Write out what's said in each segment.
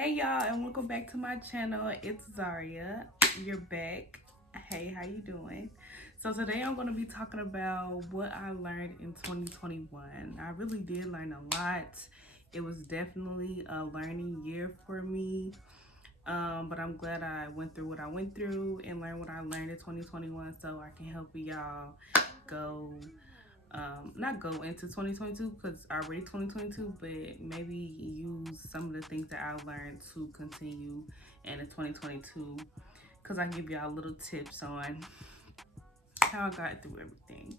Hey y'all, and welcome back to my channel. It's Zaria. You're back. Hey, how you doing? So today I'm going to be talking about what I learned in 2021. I really did learn a lot. It was definitely a learning year for me. But I'm glad I went through what I went through and learned what I learned in 2021 so I can help y'all go not go into 2022 because already 2022, but maybe use some of the things that I learned to continue in 2022 because I give y'all little tips on how I got through everything.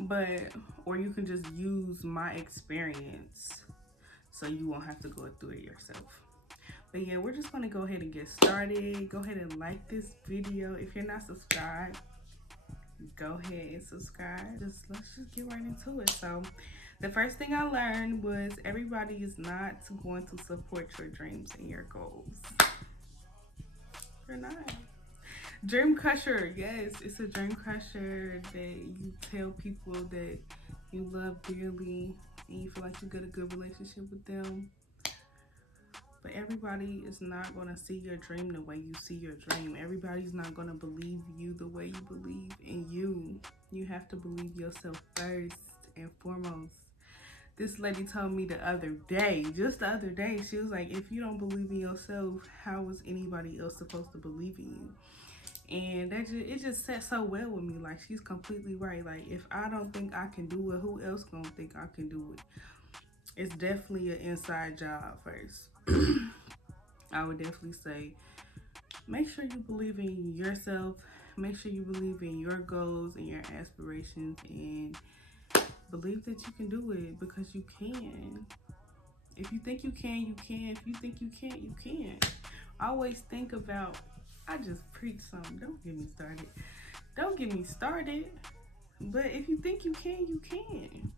But or you can just use my experience so you won't have to go through it yourself. But yeah, we're just gonna go ahead and get started. Go ahead and like this video. If you're not subscribed, go ahead and subscribe. Let's just get right into it. So the first thing I learned was everybody is not going to support your dreams and your goals. They're not. Dream crusher, yes, it's a dream crusher that you tell people that you love dearly and you feel like you got a good relationship with them. But everybody is not going to see your dream the way you see your dream. Everybody's not going to believe you the way you believe in you. You have to believe yourself first and foremost. This lady told me the other day, just the other day, she was like, if you don't believe in yourself, how is anybody else supposed to believe in you? And it just sat so well with me. Like, she's completely right. Like, if I don't think I can do it, who else gonna think I can do it? It's definitely an inside job first. I would definitely say make sure you believe in yourself, make sure you believe in your goals and your aspirations, and believe that you can do it because you can. If you think you can, you can. If you think you can't, you can't. Always think about, I just preached something. Don't get me started. Don't get me started. But if you think you can, you can.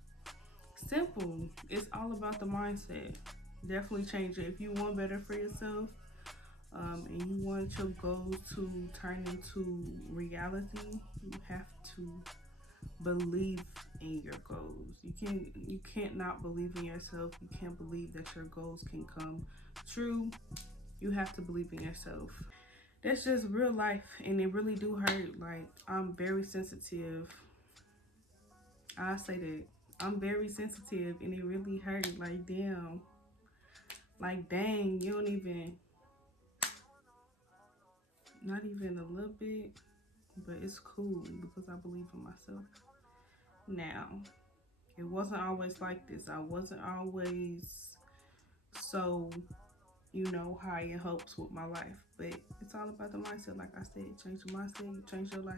Simple. It's all about the mindset. Definitely change it. If you want better for yourself, and you want your goals to turn into reality, you have to believe in your goals. You can't not believe in yourself. You can't believe that your goals can come true. You have to believe in yourself. That's just real life, and it really do hurt. Like, I'm very sensitive. I say that I'm very sensitive, and it really hurt. Like, damn, like, dang, you don't even, not even a little bit. But it's cool because I believe in myself. Now, it wasn't always like this. I wasn't always so, high in hopes with my life. But it's all about the mindset. Like I said, change your mindset, you change your life.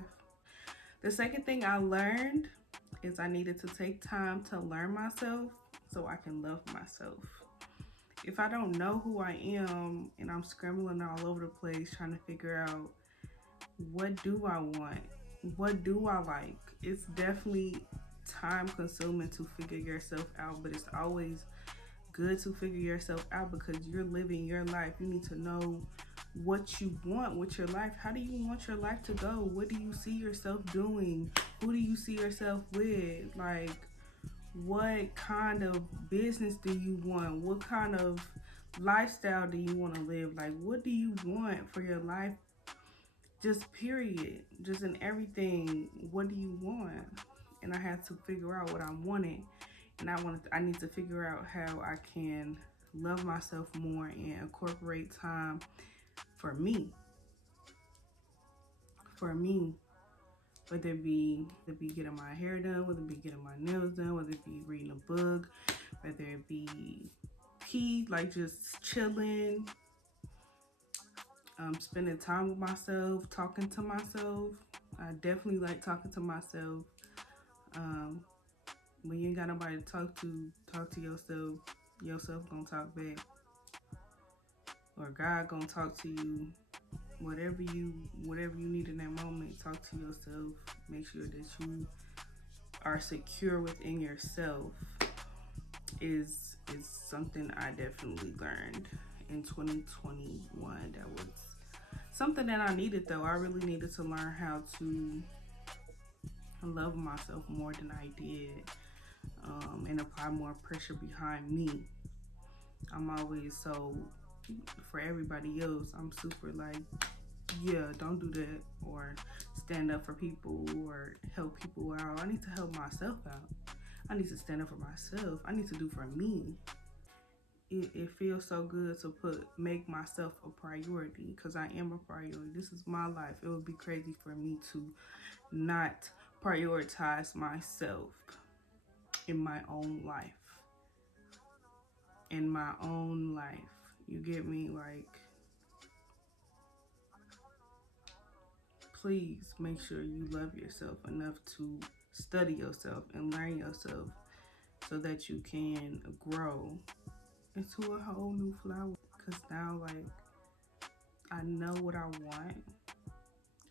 The second thing I learned is I needed to take time to learn myself so I can love myself. If I don't know who I am and I'm scrambling all over the place trying to figure out what do I want, what do I like, it's definitely time consuming to figure yourself out, but it's always good to figure yourself out because you're living your life. You need to know what you want with your life. How do you want your life to go? What do you see yourself doing? Who do you see yourself with? Like, what kind of business do you want? What kind of lifestyle do you want to live? Like, what do you want for your life? Just period. Just in everything. What do you want? And I had to figure out what I wanted. And I need to figure out how I can love myself more and incorporate time for me. For me. Whether it be getting my hair done, whether it be getting my nails done, whether it be reading a book, whether it be like just chilling, spending time with myself, talking to myself. I definitely like talking to myself. When you ain't got nobody to talk to yourself. Yourself gonna talk back, or God gonna talk to you. Whatever you need in that moment, talk to yourself. Make sure that you are secure within yourself. Is something I definitely learned in 2021. That was something that I needed, though. I really needed to learn how to love myself more than I did, and apply more pressure behind me. I'm always so for everybody else, I'm super like, yeah, don't do that, or stand up for people or help people out. I need to help myself out. I need to stand up for myself. I need to do for me. It feels so good to make myself a priority, because I am a priority. This is my life. It would be crazy for me to not prioritize myself in my own life. In my own life. You get me? Like, please make sure you love yourself enough to study yourself and learn yourself so that you can grow into a whole new flower. Because now, like, I know what I want.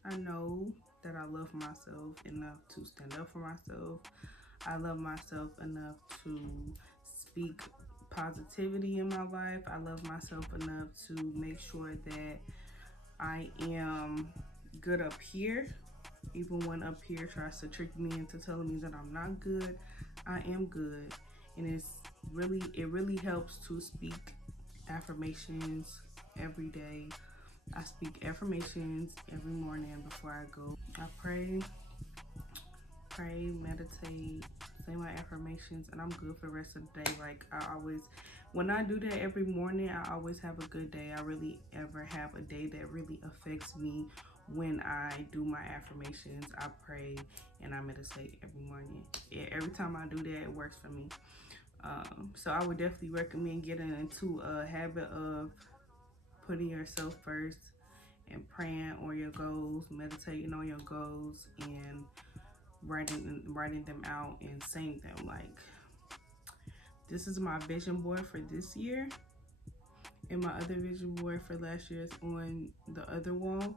I know that I love myself enough to stand up for myself. I love myself enough to speak positivity in my life. I love myself enough to make sure that I am good up here. Even when up here tries to trick me into telling me that I'm not good, I am good. And it really helps to speak affirmations every day. I speak affirmations every morning before I go. I pray, meditate, say my affirmations, and I'm good for the rest of the day. Like, when I do that every morning, I always have a good day. I really ever have a day that really affects me when I do my affirmations. I pray and I meditate every morning. Every time I do that, it works for me. So I would definitely recommend getting into a habit of putting yourself first and praying on your goals, meditating on your goals, and writing them out and saying them. Like, this is my vision board for this year, and my other vision board for last year is on the other wall.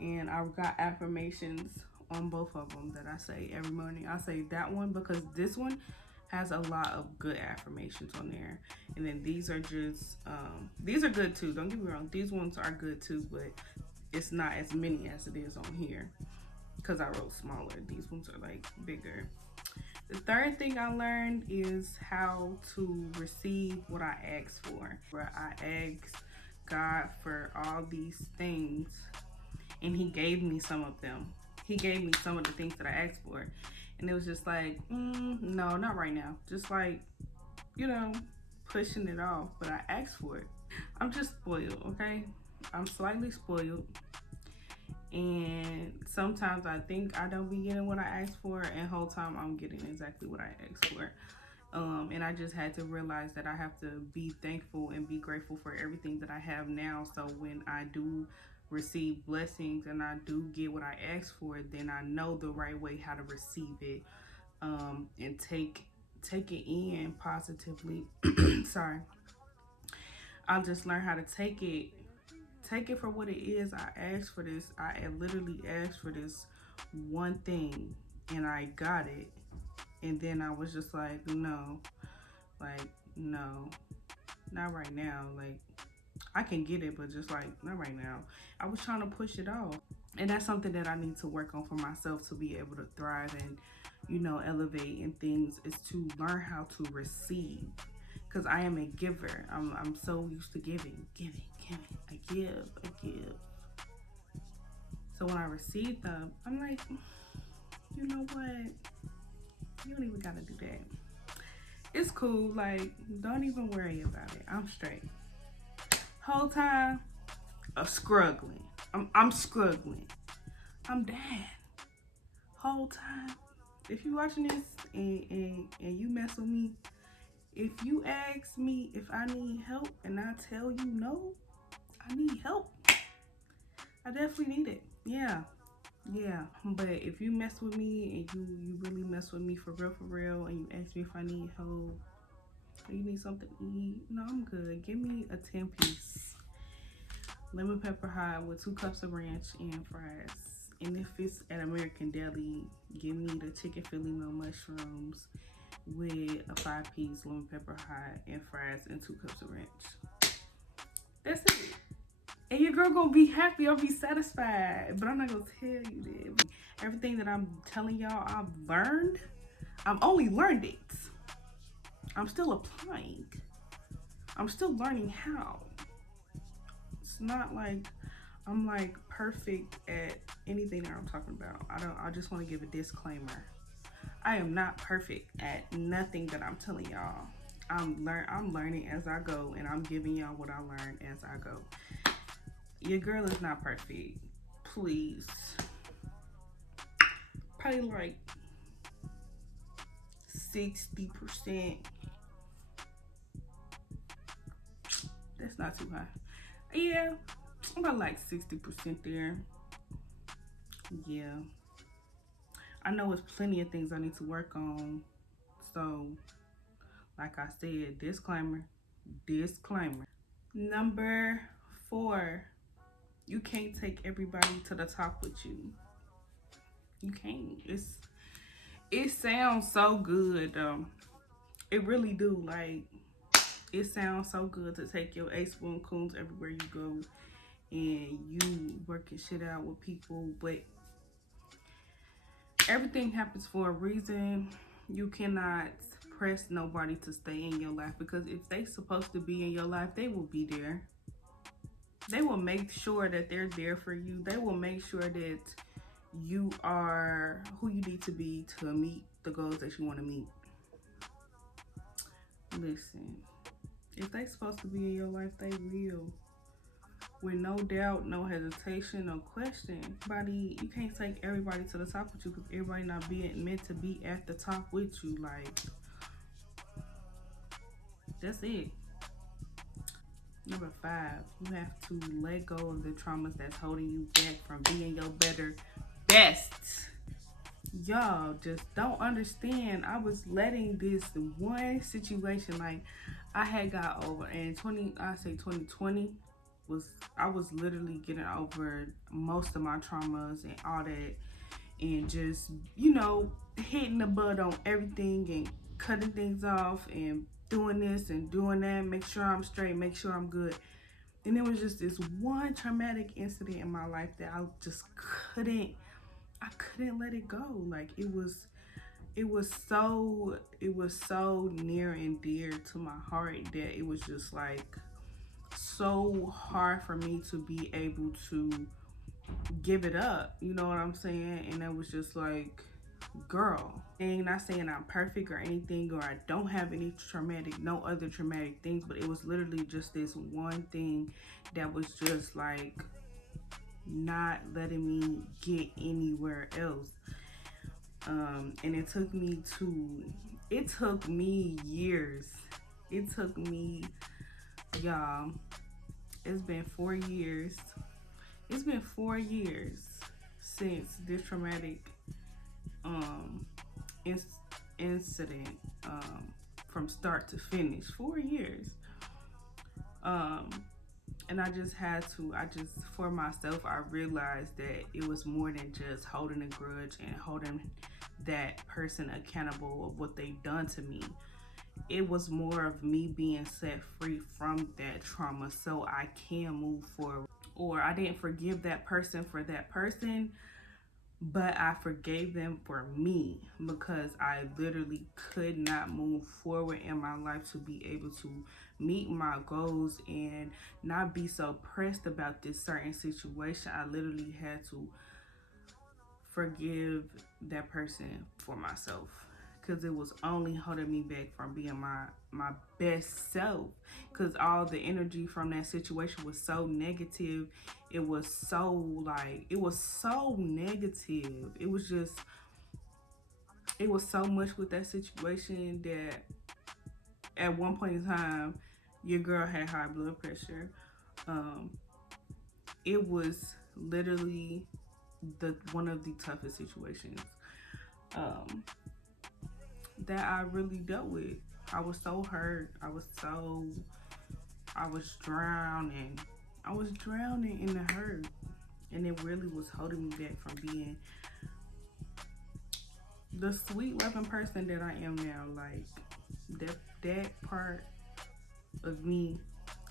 And I've got affirmations on both of them that I say every morning. I say that one because this one has a lot of good affirmations on there, and then these are just these are good too, don't get me wrong, these ones are good too, but it's not as many as it is on here because I wrote smaller. These ones are like bigger. The third thing I learned is how to receive what I asked for. Where I asked God for all these things, and he gave me some of them. He gave me some of the things that I asked for. And it was just like, no, not right now. Just like, pushing it off. But I asked for it. I'm just spoiled, okay? I'm slightly spoiled. And sometimes I think I don't be getting what I asked for, and whole time I'm getting exactly what I asked for. And I just had to realize that I have to be thankful and be grateful for everything that I have now. So when I do receive blessings and I do get what I asked for, then I know the right way how to receive it, and take it in positively. Sorry. I'll just learn how to take it for what it is. I asked for this. I literally asked for this one thing, and I got it. And then I was just like, no, not right now. Like, I can get it, but just like, not right now. I was trying to push it off. And that's something that I need to work on for myself to be able to thrive and, elevate in things, is to learn how to receive. Because I am a giver. I'm so used to giving. I give. So when I receive them, I'm like, you know what? You don't even gotta do that. It's cool. Like, don't even worry about it. I'm straight. Whole time, struggling. I'm struggling. I'm dead. Whole time. If you watching this and you mess with me, if you ask me if I need help and I tell you no, I need help. I definitely need it. Yeah. But if you mess with me and you really mess with me for real, and you ask me if I need help, or you need something to eat, no, I'm good. Give me a 10-piece lemon pepper hot with 2 cups of ranch and fries. And if it's at American Deli, give me the chicken Filipino mushrooms with a 5-piece lemon pepper hot and fries and 2 cups of ranch. That's it. And your girl gonna be happy or be satisfied. But I'm not gonna tell you that. Everything that I'm telling y'all I've learned, I've only learned it. I'm still applying. I'm still learning how. it's not like I'm like perfect at anything that I'm talking about. I just want to give a disclaimer. I am not perfect at nothing that I'm telling y'all. I'm learning as I go, and I'm giving y'all what I learned as I go. Your girl is not perfect. Please. Probably like 60%. That's not too high. Yeah, about like 60% there. Yeah. I know it's plenty of things I need to work on. So, like I said, disclaimer. Number 4, you can't take everybody to the top with you. You can't. It sounds so good though. It really do. Like, it sounds so good to take your ace spoon coons everywhere you go and you working shit out with people, but everything happens for a reason. You cannot press nobody to stay in your life, because if they supposed to be in your life, they will be there. They will make sure that they're there for you. They will make sure that you are who you need to be to meet the goals that you want to meet. Listen, if they supposed to be in your life, they will. With no doubt, no hesitation, no question. You can't take everybody to the top with you, because everybody not being meant to be at the top with you. Like, that's it. Number 5, you have to let go of the traumas that's holding you back from being your better best. Y'all just don't understand. I was letting this one situation, like, I had got over, and 2020 I was literally getting over most of my traumas and all that, and just, hitting the bud on everything and cutting things off and doing this and doing that, make sure I'm straight, make sure I'm good. And it was just this one traumatic incident in my life that I just couldn't let it go. Like, it was so near and dear to my heart that it was just like so hard for me to be able to give it up, you know what I'm saying? And it was just like, girl, and not saying I'm perfect or anything, or I don't have no other traumatic things, but it was literally just this one thing that was just like not letting me get anywhere else. And it took me years. It took me, y'all, it's been 4 years. It's been 4 years since this traumatic incident, from start to finish. 4 years. And for myself, I realized that it was more than just holding a grudge and holding that person accountable of what they've done to me. It was more of me being set free from that trauma so I can move forward. Or I didn't forgive that person for that person, but I forgave them for me, because I literally could not move forward in my life to be able to meet my goals and not be so pressed about this certain situation. I literally had to forgive that person for myself, because it was only holding me back from being my best self, because all the energy from that situation was so negative. It was so negative. It was so much with that situation that at one point in time, your girl had high blood pressure. It was literally one of the toughest situations that I really dealt with. I was so hurt. I was drowning. I was drowning in the hurt. And it really was holding me back from being the sweet, loving person that I am now. Like, that part of me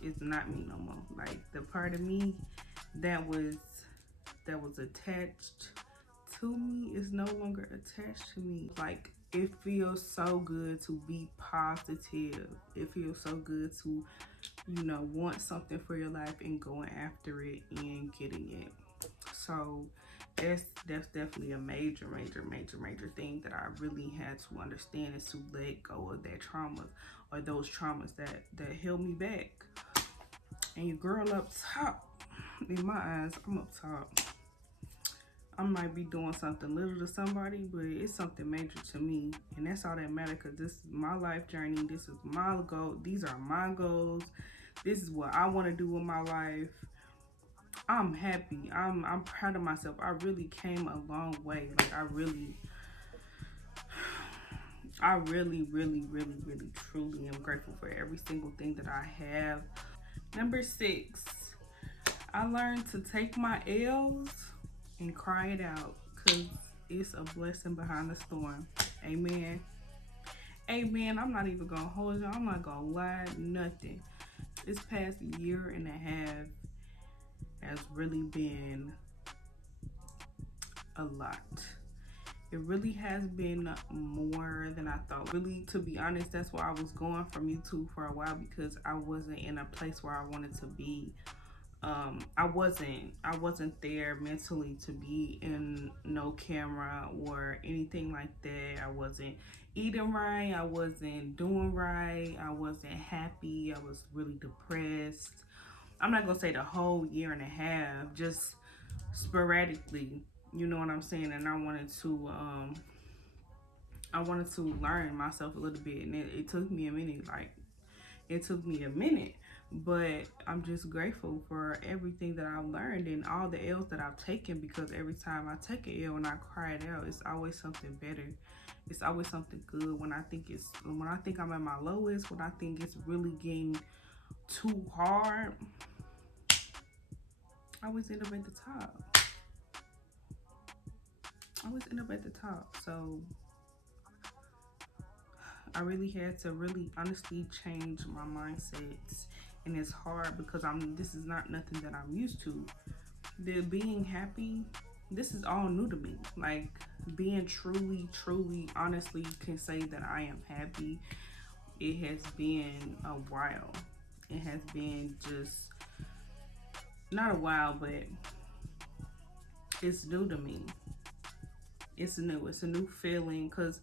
is not me no more. Like, the part of me that was attached to me is no longer attached to me. Like, it feels so good to be positive. It feels so good to you know, want something for your life and going after it and getting it. So that's definitely a major thing that I really had to understand, is to let go of that trauma, or those traumas that held me back. And your girl up top, in my eyes, I'm up top. I might be doing something little to somebody, but it's something major to me. And that's all that matters, because this is my life journey. This is my goal. These are my goals. This is what I want to do with my life. I'm happy. I'm proud of myself. I really came a long way. Like I really, truly am grateful for every single thing that I have. Number 6, I learned to take my L's and cry it out, because it's a blessing behind the storm. Amen. Amen. I'm not even gonna hold you. I'm not gonna lie. Nothing. This past year and a half has really been a lot. It really has been more than I thought. Really, to be honest, that's why I was going from YouTube for a while, because I wasn't in a place where I wanted to be. I wasn't there mentally to be in no camera or anything like that. I wasn't eating right. I wasn't doing right. I wasn't happy. I was really depressed. I'm not gonna say the whole year and a half, just sporadically, you know what I'm saying? And I wanted to learn myself a little bit, and it took me a minute. Like, it took me a minute, but I'm just grateful for everything that I've learned and all the L's that I've taken, because every time I take an L and I cry it out, it's always something better. It's always something good. When I think I'm at my lowest, when I think it's really getting too hard, I always end up at the top. I always end up at the top. So I really had to really honestly change my mindsets, and it's hard because this is not nothing that I'm used to. The being happy, this is all new to me. Like, being truly honestly can say that I am happy. It has been a while. It has been just not a while, but it's new to me. It's a new feeling, because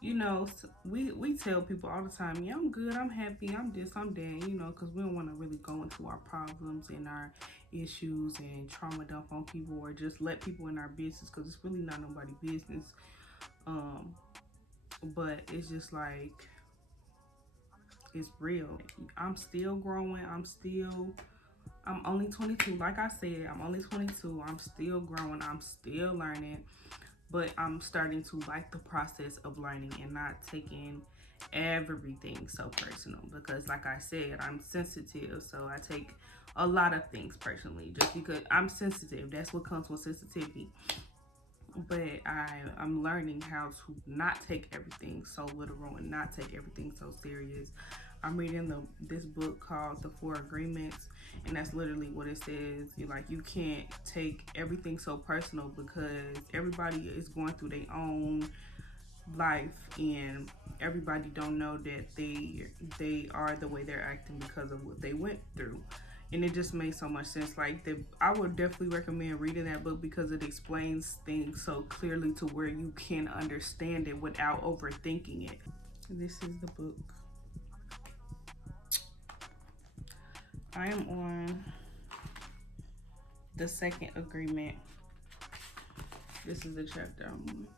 you know, we tell people all the time, yeah, I'm good, I'm happy, I'm this, I'm that, you know, because we don't want to really go into our problems and our issues and trauma dump on people, or just let people in our business, because it's really not nobody's business. But it's just like, it's real. I'm still growing. I'm only 22. Like I said, I'm only 22. I'm still growing. I'm still learning. But I'm starting to like the process of learning and not taking everything so personal, because like I said, I'm sensitive, so I take a lot of things personally just because I'm sensitive. That's what comes with sensitivity. But I'm learning how to not take everything so literal and not take everything so serious. I'm reading this book called The Four Agreements, and that's literally what it says. You can't take everything so personal, because everybody is going through their own life, and everybody don't know that they are the way they're acting because of what they went through. And it just made so much sense. Like, I would definitely recommend reading that book, because it explains things so clearly to where you can understand it without overthinking it. This is the book. I am on the second agreement. This is the chapter I'm on.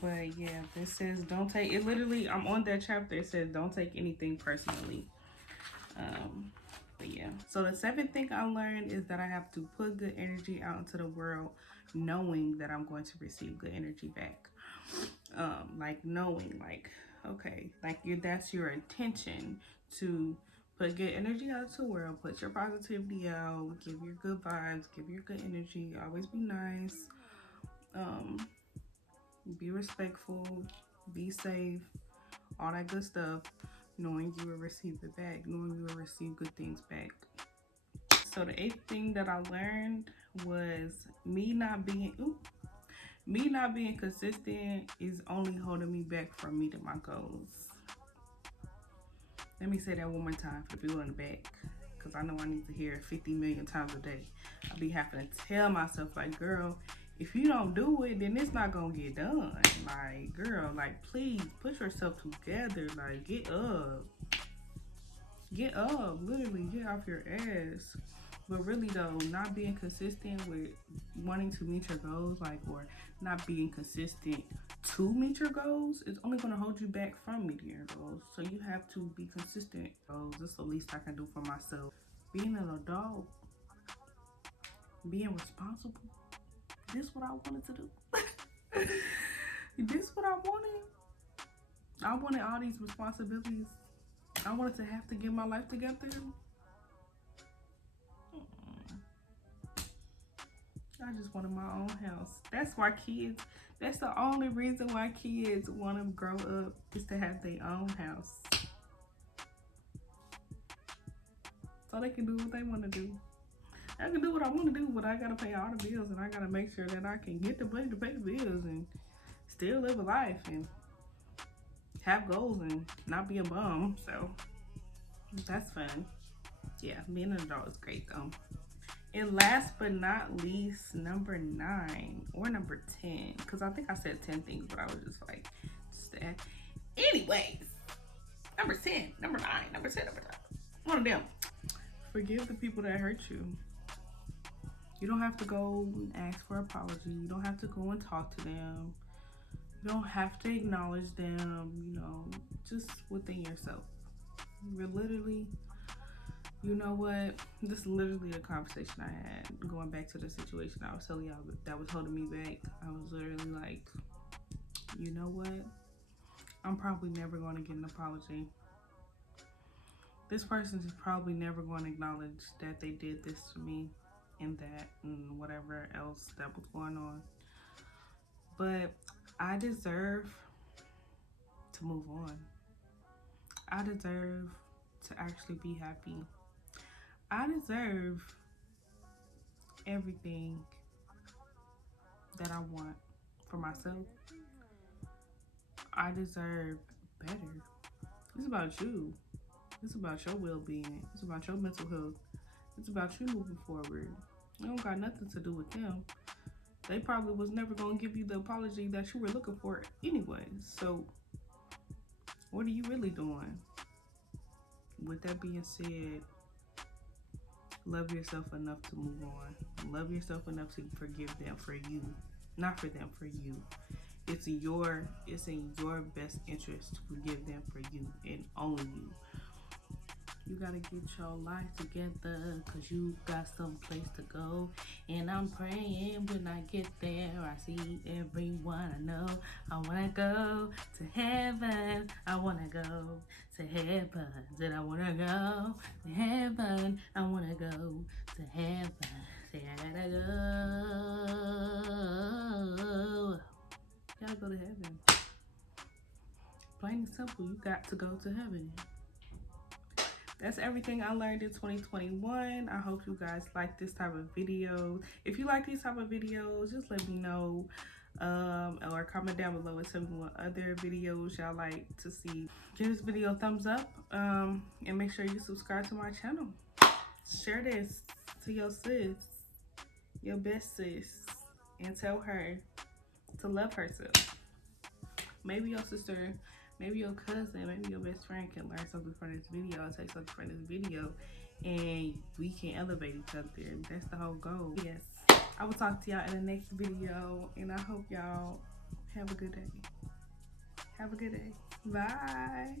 But yeah, this says don't take it. Literally, I'm on that chapter. It says don't take anything personally. But yeah. So the 7th thing I learned is that I have to put good energy out into the world, knowing that I'm going to receive good energy back. Like, knowing, like, okay, like that's your intention, to put good energy out to the world, put your positivity out, give your good vibes, give your good energy, always be nice, be respectful, be safe, all that good stuff, knowing you will receive it back, knowing you will receive good things back. So the 8th thing that I learned was me not being consistent is only holding me back from meeting my goals. Let me say that one more time for the people in the back, because I know I need to hear it 50 million times a day. I be having to tell myself, like, girl, if you don't do it, then it's not gonna get done. Like, girl, like, please push yourself together. Like, get up. Get up. Literally, get off your ass. But really, though, not being consistent with wanting to meet your goals, like, or not being consistent to meet your goals, is only going to hold you back from meeting your goals. So you have to be consistent. Goals. That's the least I can do for myself. Being an adult, being responsible, this what I wanted to do. This what I wanted. I wanted all these responsibilities. I wanted to have to get my life together. I just wanted my own house. That's why kids, that's the only reason why kids want to grow up, is to have their own house. So they can do what they want to do. I can do what I want to do, but I got to pay all the bills, and I got to make sure that I can get the money to pay the bills and still live a life and have goals and not be a bum. So that's fun. Yeah, being an adult is great though. And last but not least, number 9 or number 10, because I think I said 10 things, but I was just like, anyways, number 10, number 9, number 10, number 9, one of them. Forgive the people that hurt you. You don't have to go and ask for apology. You don't have to go and talk to them. You don't have to acknowledge them, you know, just within yourself. You're literally, you know what? This is literally a conversation I had going back to the situation I was telling y'all that was holding me back. I was literally like, you know what? I'm probably never going to get an apology. This person is probably never going to acknowledge that they did this to me and that and whatever else that was going on. But I deserve to move on. I deserve to actually be happy. I deserve everything that I want for myself. I deserve better. It's about you. It's about your well-being. It's about your mental health. It's about you moving forward. It don't got nothing to do with them. They probably was never going to give you the apology that you were looking for anyway. So what are you really doing? With that being said, love yourself enough to move on. Love yourself enough to forgive them for you. Not for them, for you. It's in your best interest to forgive them for you and only you. You gotta get your life together, cause you got some place to go. And I'm praying when I get there, I see everyone I know. I wanna go to heaven. I wanna go to heaven. Said I wanna go to heaven. I wanna go to heaven. Say I gotta go. Gotta go to heaven. Plain and simple, you got to go to heaven. That's everything I learned in 2021. I hope you guys like this type of video. If you like these type of videos, just let me know. Or comment down below and tell me what other videos y'all like to see. Give this video a thumbs up. And make sure you subscribe to my channel. Share this to your sis, your best sis, and tell her to love herself. Maybe your sister, maybe your cousin, maybe your best friend can learn something from this video, take something from this video, and we can elevate each other. That's the whole goal. Yes, I will talk to y'all in the next video, and I hope y'all have a good day. Have a good day. Bye.